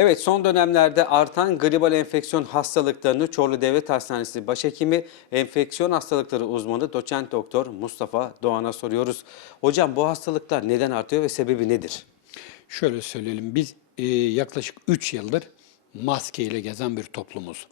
Evet son dönemlerde artan gribal enfeksiyon hastalıklarını Çorlu Devlet Hastanesi Başhekimi Enfeksiyon Hastalıkları Uzmanı Doçent Doktor Mustafa Doğan'a soruyoruz. Hocam bu hastalıklar neden artıyor ve sebebi nedir? Şöyle söyleyelim, biz e, yaklaşık 3 yıldır maske ile gezen bir toplumuz.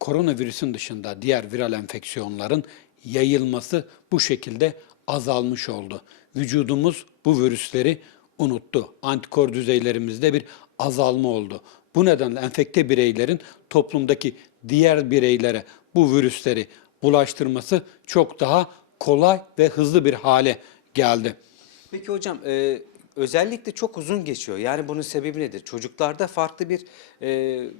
Koronavirüsün dışında diğer viral enfeksiyonların yayılması bu şekilde azalmış oldu. Vücudumuz bu virüsleri unuttu. Antikor düzeylerimizde bir azalma oldu. Bu nedenle enfekte bireylerin toplumdaki diğer bireylere bu virüsleri bulaştırması çok daha kolay ve hızlı bir hale geldi. Peki hocam e, özellikle çok uzun geçiyor. Yani bunun sebebi nedir? Çocuklarda farklı bir e,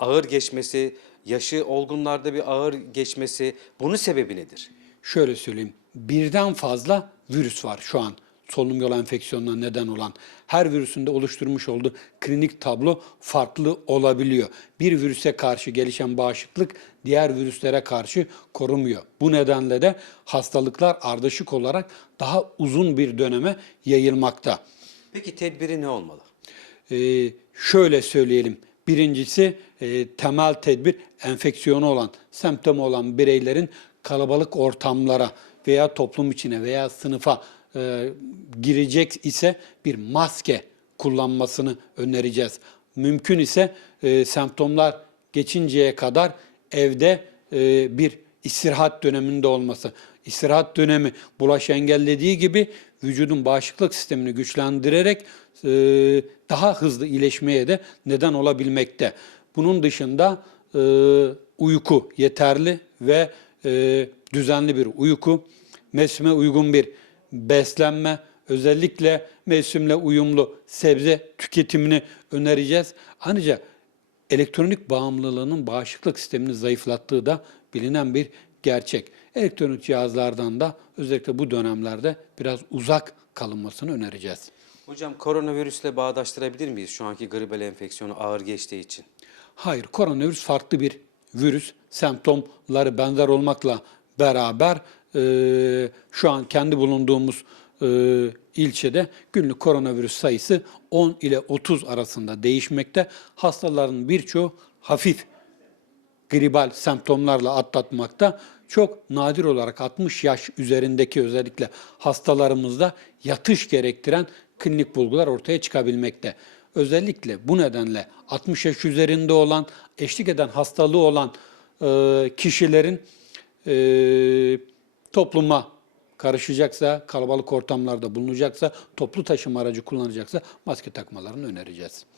ağır geçmesi, yaşı olgunlarda bir ağır geçmesi bunun sebebi nedir? Şöyle söyleyeyim, birden fazla virüs var şu an solunum yolu enfeksiyonuna neden olan. Her virüsünde oluşturmuş olduğu klinik tablo farklı olabiliyor. Bir virüse karşı gelişen bağışıklık diğer virüslere karşı korumuyor. Bu nedenle de hastalıklar ardışık olarak daha uzun bir döneme yayılmakta. Peki tedbiri ne olmalı? Ee, şöyle söyleyelim. Birincisi e, temel tedbir enfeksiyonu olan, semptomu olan bireylerin kalabalık ortamlara veya toplum içine veya sınıfa e, girecek ise bir maske kullanmasını önereceğiz. Mümkün ise e, semptomlar geçinceye kadar evde e, bir istirahat döneminde olması. İstirahat dönemi bulaş engellediği gibi vücudun bağışıklık sistemini güçlendirerek e, daha hızlı iyileşmeye de neden olabilmekte. Bunun dışında e, uyku yeterli ve e, düzenli bir uyku, mevsime uygun bir beslenme, özellikle mevsimle uyumlu sebze tüketimini önereceğiz. Ayrıca elektronik bağımlılığının bağışıklık sistemini zayıflattığı da bilinen bir gerçek. Elektronik cihazlardan da özellikle bu dönemlerde biraz uzak kalınmasını önereceğiz. Hocam koronavirüsle bağdaştırabilir miyiz şu anki gribal enfeksiyonu ağır geçtiği için? Hayır, koronavirüs farklı bir virüs. Semptomları benzer olmakla beraber e, şu an kendi bulunduğumuz e, ilçede günlük koronavirüs sayısı 10 ile 30 arasında değişmekte. Hastaların birçoğu hafif gribal semptomlarla atlatmakta. Çok nadir olarak 60 yaş üzerindeki özellikle hastalarımızda yatış gerektiren klinik bulgular ortaya çıkabilmekte. Özellikle bu nedenle 60 yaş üzerinde olan, eşlik eden hastalığı olan e, kişilerin e, topluma karışacaksa, kalabalık ortamlarda bulunacaksa, toplu taşıma aracı kullanacaksa maske takmalarını önereceğiz.